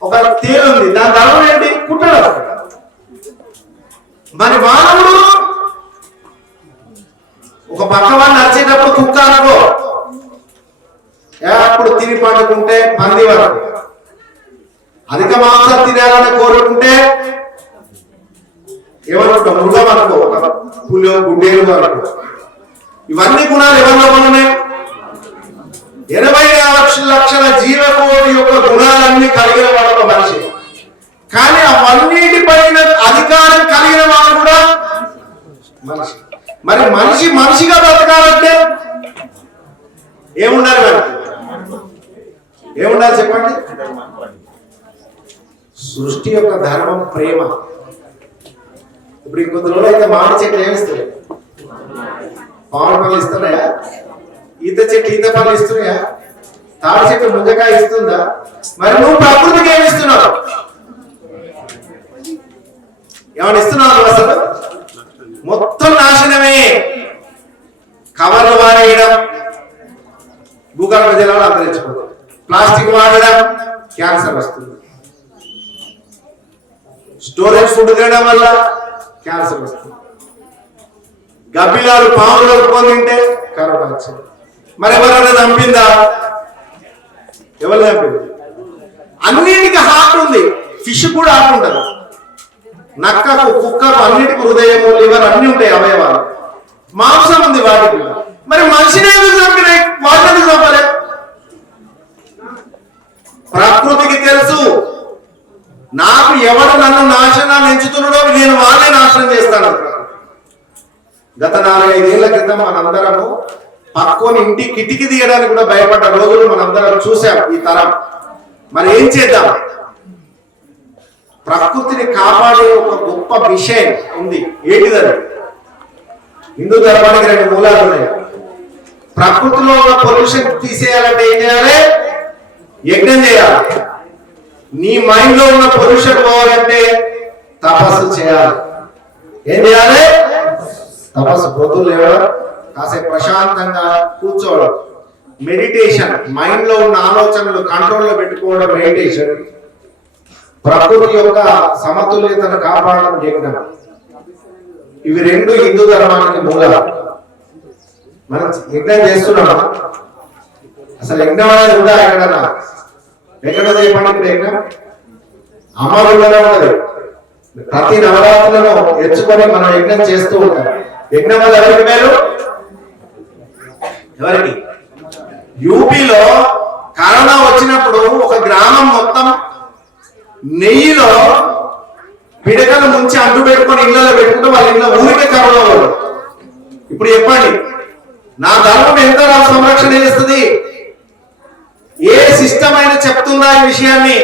ఒక తేలుంది, దాని ధర్మం ఏంటి? కుట్టడం. మరి మానవుడు ఒక పక్కవాడిని నచ్చేటప్పుడు కుక్క అనుకో, అప్పుడు తిని పండుకుంటే పంది వరకు, అధిక మాంసం తినాలని కోరుకుంటే ఏమనుకుంటాం? మృగం అనుకో, ఒక పులి, గుడ్డేలు అనుకో. ఇవన్నీ గుణాలు ఎవరిలో ఉన్నాయి? 80 లక్షల జీవకోటి యొక్క గుణాలన్నీ కలిగిన వాడు మనిషి. కానీ అవన్నిటిపైన అధికారం కలిగిన వాడు కూడా మనిషి. మరి మనిషిగా బ్రతకాలంటే ఏముండాలి? మరి ఏముండాలి చెప్పండి? సృష్టి యొక్క ధర్మం ప్రేమ. ఇప్పుడు ఇంకొద్ది రోజులు అయితే మామిడి చెట్లు ఏమిస్తాయి? మామిడి పళ్ళు ఇస్తున్నాయా? ఈత చెట్టు ఈత పళ్ళు ఇస్తున్నాయా? తాడి చెట్టు ముంజకాయ ఇస్తుందా? మరి నువ్వు ప్రకృతికి ఏమి ఇస్తున్నావు? ఏమని ఇస్తున్నావు? అసలు మొత్తం నాశనమే. కవర్లు వారేయడం, భూగర్భ జలాలు అంతరించిపోతాయి. ప్లాస్టిక్ వాడడం క్యాన్సర్ వస్తుంది, స్టోరేజ్ ఫుడ్ తినడం వల్ల క్యాన్సర్ వస్తుంది, గబ్బిలాలు పాములు కలుపుకొని తింటే కరోనా వచ్చింది. మరి ఎవరైనా చంపిందా? ఎవరు చంపింది? అన్నిటికీ హార్ట్ ఉంది, ఫిష్ కూడా హార్ట్ ఉంటుంది, నక్కకు కుక్కకు అన్నిటికీ హృదయము లివర్ అన్ని ఉంటాయి అవయవాలు, మాంసం ఉంది వాటికి. మరి మనిషిని ఎందుకు చంపినాయి? వాటిని ఎందుకు చంపలే? ప్రకృతికి తెలుసు నాకు ఎవడు నన్ను నాశనాన్ని ఎంచుతున్నాడో నేను వాళ్ళే నాశనం చేస్తాను. గత 4-5 ఏళ్ల క్రితం మనందరము పక్కోని ఇంటి కిటికీ తీయడానికి కూడా భయపడ్డ రోజులు మనందరం చూసాం ఈ తరం. మరి ఏం చేద్దాం? ప్రకృతిని కాపాడే ఒక గొప్ప విషయం ఉంది. ఏంటిదని? హిందూ ధర్మానికి 2 మూలాలు ఉన్నాయి. ప్రకృతిలో ఉన్న పొల్యూషన్ తీసేయాలంటే ఏం చేయాలి? యజ్ఞం చేయాలి. నీ మైండ్ లో ఉన్న పొల్యూషన్ పోవాలంటే తపస్సు చేయాలి. ఏం చేయాలి? తపస్సు. పొద్దులు లేవడం, కాసేపు ప్రశాంతంగా కూర్చోవడం, మెడిటేషన్, మైండ్ లో ఉన్న ఆలోచనలు కంట్రోల్లో పెట్టుకోవడం మెడిటేషన్. ప్రకృతి యొక్క సమతుల్యతను కాపాడడం యజ్ఞం. ఇవి 2 హిందూ ధర్మానికి మూలాలు. మనం యజ్ఞం చేస్తున్నామా? అసలు యజ్ఞం అనేది ఉందా? ఎక్కడన్నా ఎక్కడ చెప్పండి? ఇక్కడ యజ్ఞం అమ్మగుళ్ళలో ఉన్నది. ప్రతి నవరాత్రులను ఎచ్చుకొని మనం యజ్ఞం చేస్తూ ఉంటాం. యజ్ఞం వల్ల ఎవరికి మేలు? ఎవరికి? యూపీలో కరోనా వచ్చినప్పుడు ఒక గ్రామం మొత్తం నెయ్యిలో పిడకలు ముంచి అంటు పెట్టుకొని ఇళ్లలో పెట్టుకుంటే వాళ్ళ ఇళ్ళ ఊరికే కరోనా వాళ్ళు. ఇప్పుడు చెప్పండి, నా ధర్మం ఎంత సంరక్షణ చేస్తుంది? ఏ సిస్టమ్ అయినా చెప్తుందా ఈ విషయాన్ని?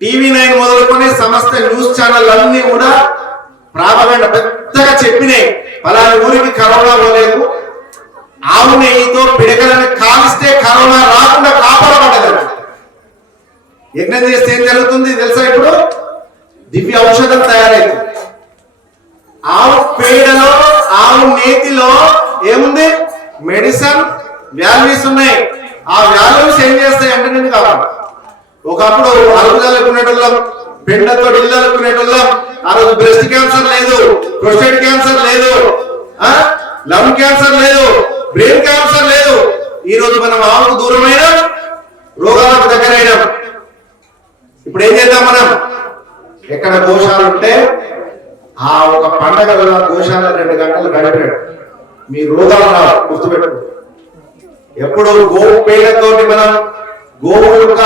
TV9 మొదలుకొని సమస్త న్యూస్ ఛానల్ అన్ని కూడా ప్రాపగండ పెద్దగా చెప్పినాయి. పలాని ఊరికి కరోనా పోలేదు, ఆవు నెయ్యితో పిడకలను కాలిస్తే కరోనా రాకుండా కాపాడబడ్డది. యజ్ఞం చేస్తే ఏం జరుగుతుంది తెలుసా? ఇప్పుడు దివ్య ఔషధం తయారైంది. ఆవు పేడలో, ఆవు నేతిలో ఏముంది? మెడిసిన్ వాల్యూస్ ఉన్నాయి. ఆ వాల్యూస్ ఏం చేస్తాయి అంటే నేను కావాలి. ఒకప్పుడు అరుగుదలకునేటోళ్ళం, పెండతో ఇళ్ళకునేటోళ్ళం. ఆ రోజు బ్రెస్ట్ క్యాన్సర్ లేదు, ప్రొస్టేట్ క్యాన్సర్ లేదు, లంగ్ క్యాన్సర్ లేదు, బ్రెయిన్ క్యాన్సర్ లేదు. ఈ రోజు మనం ఆవుకు దూరమైన రోగాలకు దగ్గరైనాం. ఇప్పుడు ఏం చేద్దాం? మనం ఎక్కడ గోశాల ఉంటే ఆ ఒక పండగ గోశాల 2 గంటలు గడిపాడు, మీ రోగాలు రావు. గుర్తుపెట్టు. ఎప్పుడు గోవు పేడతోటి మనం గోవు యొక్క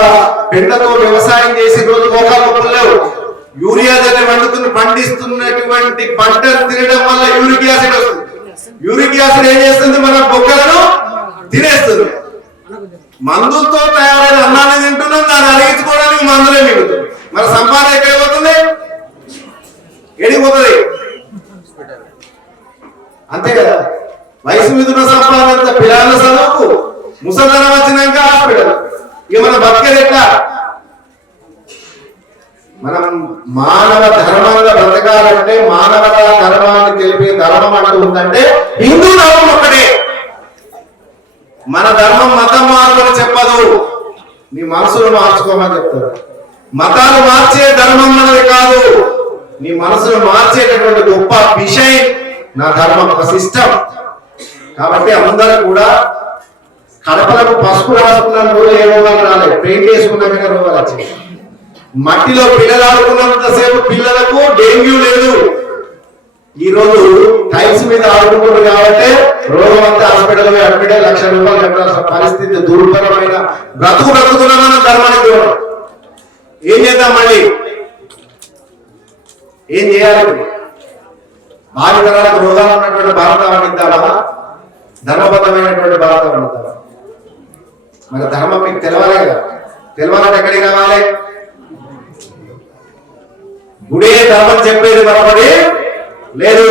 పెండతో వ్యవసాయం చేసి రోజు మోకాలు నొప్పులు లేవు. యూరియా వండుకుని పండిస్తున్నటువంటి పంటలు తినడం వల్ల యూరిక్ యాసిడ్ వస్తుంది. యూరిక్ యాసిడ్ ఏం చేస్తుంది? మన బొక్కలను తినేస్తుంది. మందులతో తయారైన అన్నాన్ని తింటున్నాం, దాన్ని అరిగించుకోవడానికి మందులే మిగులుతుంది. మన సంపాదన ఎక్కడికి పోతుంది? ఎడిపోతుంది. అంతే కదా. వయసు మీద సంపాదన పిల్లల చదువుకు, ముసలితనం వచ్చినాక హాస్పిటల్. ఇక మన బతికేది ఎట్లా? మనం మానవ ధర్మంగా బ్రతకాలంటే, మానవత ధర్మాన్ని తెలిపే ధర్మం అంటూ ఉందంటే హిందూ ధర్మం ఒక్కటే. మన ధర్మం మతం మార్పుని చెప్పదు, నీ మనసును మార్చుకోమని చెప్తారు. మతాలు మార్చే ధర్మం మనది కాదు, నీ మనసును మార్చేటటువంటి గొప్ప విషయం నా ధర్మం, ఒక సిస్టమ్. కాబట్టి అందరూ కూడా కడపలకు పసుపు రాసుకున్న రోజు ఏ రోగాలు రాలేదు, పెయింట్ వేసుకున్నాక రోగాలు వచ్చాయి. మట్టిలో పిల్లలు ఆడుకున్నంతసేపు పిల్లలకు డెంగ్యూ లేదు. ఈ రోజు టైల్స్ మీద ఆడుకుంటున్నారు కాబట్టి రోగం అంతా హాస్పిటల్ అడ్మిట్ అయ్యి ₹1,00,000 కట్టాల్సిన పరిస్థితి. దుర్భరమైన బ్రతుకుతున్నా ధర్మానికి దూరం. ఏం చేద్దాం? మళ్ళీ ఏం చేయాలి? భావితరాలకు రోగాలు ఉన్నటువంటి భారతం అందిద్దామా? ధర్మబద్ధమైనటువంటి భారతం అందిద్దామా? మన ధర్మం మీకు తెలవాలి కదా. తెలవాలంటే ఎక్కడికి రావాలి? గుడే ధర్మం చెప్పేది మరొకటి లేదు.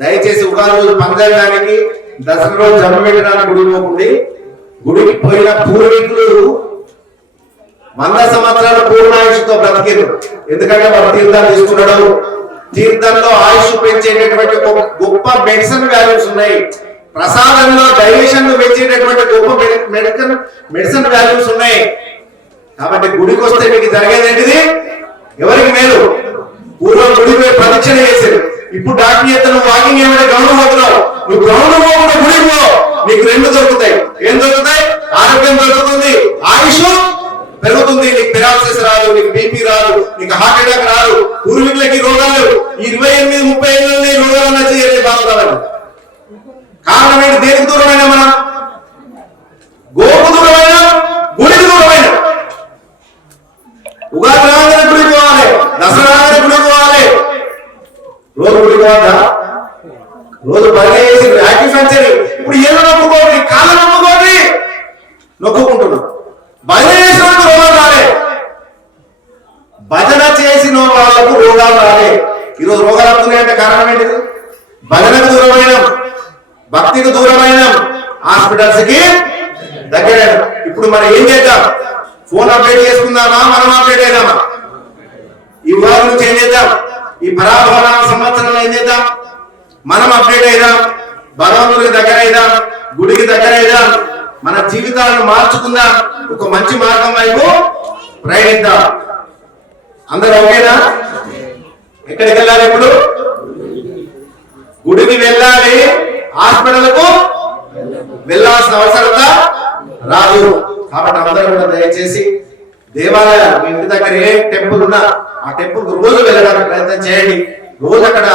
దయచేసి ఉగాది రోజు పంచాయడానికి, దసరా రోజు జన్మ పెట్టడానికి గుడి పోకుండి. గుడికి పోయిన పూర్వీకులు 100 సంవత్సరాల పూర్ణాయుషుతో బ్రతికిరు. ఎందుకంటే వారు తీర్థాలు తీసుకున్నాడు. తీర్థంలో ఆయుష్ పెంచేటటువంటి గొప్ప మెడిసిన్ వాల్యూస్ ఉన్నాయి. ప్రసాదంలో డైజెషన్ పెంచేటటువంటి గొప్ప మెడిసిన్ వాల్యూస్ ఉన్నాయి. కాబట్టి గుడికి వస్తే మీకు జరిగేది ఏంటిది? ఎవరికి మేలు? పూర్వం గుడికి పోయి ప్రదక్షిణ చేశారు. ఇప్పుడు డాక్టర్ చేత నువ్వు వాకింగ్ ఏమైనా గ్రౌండ్ పోతున్నావు, నువ్వు గ్రౌండ్ పోకుండా గుడికి పో, నీకు రెండు దొరుకుతాయి. ఏం దొరుకుతాయి? ఆరోగ్యం దొరుకుతుంది, ఆయుష్ పెరుగుతుంది, నీకు పెరాలసిస్ రాదు, నీకు బీపీ రాదు, నీకు హార్ట్ అటాక్ రాదు. పూర్వీకులకి రోగాలు 28-30 ఏళ్ళని రోగాలు వచ్చి బాగుంటారు. కారణం ఏంటి? దేనికి దూరమైన మనం? గోపు దూరమైన, గుడికి దూరమైన. ఉగాది రాగానే గుడికి పోవాలి, దసరా రాగానే గుడికి పోవాలి. రోజు గుడికి పోవాలా? రోజు బయట చేసి యాక్టిఫెంచర్ ఇప్పుడు ఏదో నొప్పుకోండి, కాళ్ళ నొప్పుకోండి, నొక్కుకుంటున్నాం. భజన చేసిన రోగాలు రాలే, భజన చేసిన వాళ్ళకు రోగాలు రాలే. ఈరోజు రోగాలు వస్తున్నాయంటే కారణం ఏంటిది? భజనకు దూరమైన, భక్తికి దూరమైన, హాస్పిటల్స్ కి దగ్గర. ఇప్పుడు మనం ఏం చేద్దాం? ఫోన్ అప్డేట్ చేసుకుందామా, మనం అప్డేట్ అయిదామా? ఈ ఉగాది నుంచి ఏం చేద్దాం? ఈ పరాభవన సంవత్సరంలో ఏం చేద్దాం? మనం అప్డేట్ అయిదాం, భగవంతుడికి దగ్గర అయిదాం, గుడికి దగ్గర అయిదాం, మన జీవితాలను మార్చుకుందాం, ఒక మంచి మార్గం వైపు ప్రయాణిద్దాం. అందరూ ఓకేనా? ఎక్కడికి వెళ్ళాలి? ఇప్పుడు గుడికి వెళ్ళాలి, హాస్పిటల్కు వెళ్ళాల్సిన అవసరత రాదు. కాబట్టి అందరూ కూడా దయచేసి దేవాలయ మీ ఇంటి దగ్గర ఏ టెంపుల్ ఉన్నా ఆ టెంపుల్ కు రోజు వెళ్ళడానికి ప్రయత్నం చేయండి. రోజు అక్కడ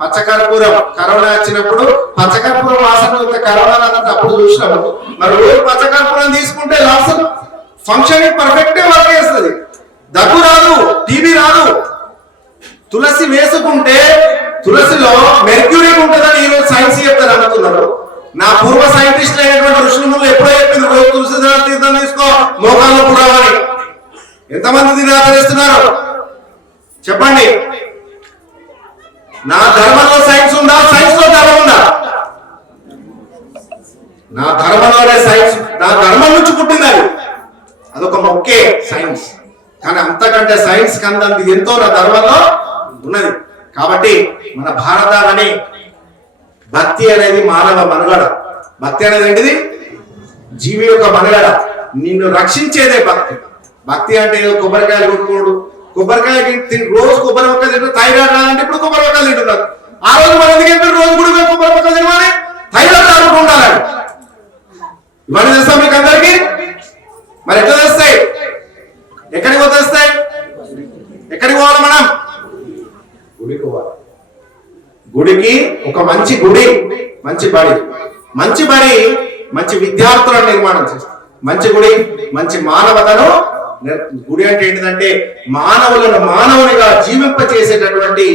పచ్చకర్పూరం, కరోనా వచ్చినప్పుడు పచ్చకర్పూరం వాసన కరోనా అప్పుడు చూసినాము. మరి రోజు పచ్చకర్పూరం తీసుకుంటే లాస్ట్ ఫంక్షనింగ్ పర్ఫెక్ట్ వర్క్ చేస్తుంది, దగ్గు రాదు, టీబీ రాదు. తులసి వేసుకుంటే తులసిలో మెర్క్యూరీ ఉంటుందని ఈరోజు సైన్స్ చెప్తారు అనుకున్నారు. నా పూర్వ సైంటిస్ట్ అయినటువంటి ఋషులు ఎప్పుడో చెప్పింది రోజు తులసి తీర్థం తీసుకో మోకాల్లో పురావని. ఎంతమంది దీన్ని ఆచరిస్తున్నారు చెప్పండి? నా ధర్మంలో సైన్స్ ఉందా? సైన్స్ లో ధర్మం ఉందా? నా ధర్మంలోనే సైన్స్, నా ధర్మం నుంచి పుట్టింది అది, అదొక మొక్కే సైన్స్. కానీ అంతకంటే సైన్స్ కందంది ఎంతో నా ధర్మంలో ఉన్నది. కాబట్టి మన భారతాలని భక్తి అనేది మానవ మనుగడ. భక్తి అనేది ఏంటిది? జీవి యొక్క మనుగడ, నిన్ను రక్షించేదే భక్తి. భక్తి అంటే ఏదో కొబ్బరికాయలు కొట్టుకోడు, కొబ్బరికాయ రోజు కొబ్బరి మొక్క తింటారు, థైరాయిడ్ రాదంటే ఇప్పుడు కొబ్బరి మొక్కలు తింటున్నారు. ఆ రోజు మనం ఎందుకు చెప్పారు రోజు కూడా కొబ్బరి మొక్కలు తినమని? థైరాయిడ్ రాకుండా ఉండాలని. ఇవన్నీ తెలుసా మీకు అందరికి? మరి ఎట్లా తెస్తాయి? ఎక్కడికి వస్తాయి? ఎక్కడికి పోవాలి మనం? గుడికి పోవాలి. గుడికి ఒక మంచి గుడి, మంచి బడి, మంచి బడి మంచి విద్యార్థులను నిర్మాణం చేస్తుంది. మంచి గుడి మంచి మానవతను. గుడి అంటే ఏంటిదంటే మానవులను మానవునిగా జీవింపచేసేటటువంటి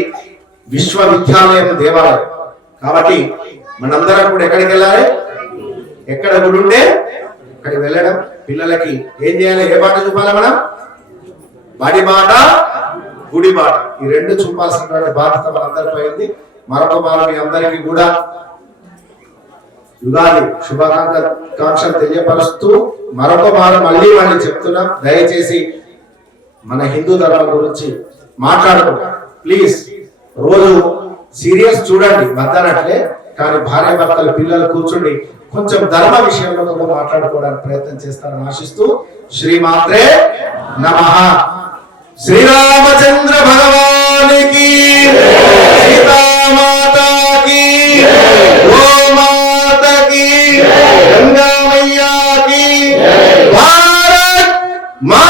విశ్వవిద్యాలయం, దేవాలయం. కాబట్టి మనందరం కూడా ఎక్కడికి వెళ్ళాలి? ఎక్కడ గుడి ఉంటే అక్కడికి వెళ్ళడం. పిల్లలకి ఏం చేయాలి? ఏ బాట చూపాలి మనం? బడి బాట, గుడి బాట, ఈ రెండు చూపాల్సినటువంటి బాధ్యత మనందరిపై ఉంది. మరొక బాల మీ అందరికీ కూడా యుగాది శుభాకాంక్షలు తెలియపరుస్తూ మరొక బాల మళ్ళీ చెప్తున్నాం, దయచేసి మన హిందూ ధర్మం గురించి మాట్లాడుకుంటాం ప్లీజ్. రోజు సీరియస్ చూడండి వద్దనట్లే, కానీ భార్య భర్తలు పిల్లలు కూర్చుండి కొంచెం ధర్మ విషయంలో కూడా మాట్లాడుకోవడానికి ప్రయత్నం చేస్తారని ఆశిస్తూ శ్రీమాత్రే నమః. శ్రీరామచంద్ర భగవానికి, సీతామాతాకి, గోమాతకి, గంగా మయ్యాకి, భారత్ మా